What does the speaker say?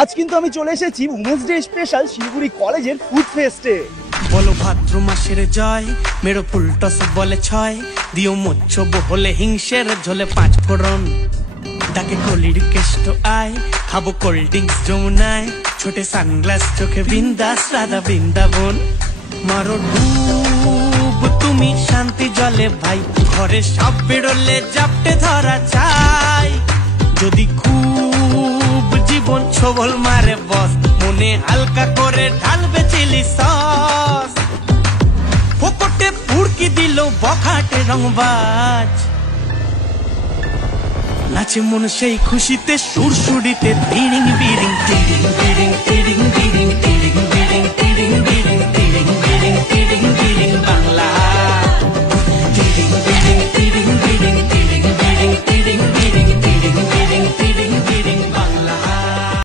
আজ কিন্তু আমি চলে এসেছি উমেন্স ডে স্পেশাল শিলিগুড়ি কলেজের ফুড ফেস্টে। বলো ভাদ্র মাসের জয়, মেরো ফুল টস বলে ছয়, দিও মোচ্ছব হলে হিংসের ঝোলে পাঁচ ফোড়ন। ডাকে কলির কেষ্ট আয়, খাবো কোল্ড ড্রিঙ্কস যমুনায়, ছোটে সানগ্লাস চোখে বিন্দাস রাধা বৃন্দাবন। মারো ডুব তুমি শান্তি জলে ভাই, ঘরে সব বেরোলে জাপটে ধরা চাই। যদি খুব জীবন ছবল মারে বস, মনে হালকা করে ঢালবে চিলি সস। ফোকটে পুড়কি দিল বখাটে রংবাজ, নাচে মন সেই খুশিতে সুরসুরিতে তিরিং বিরিং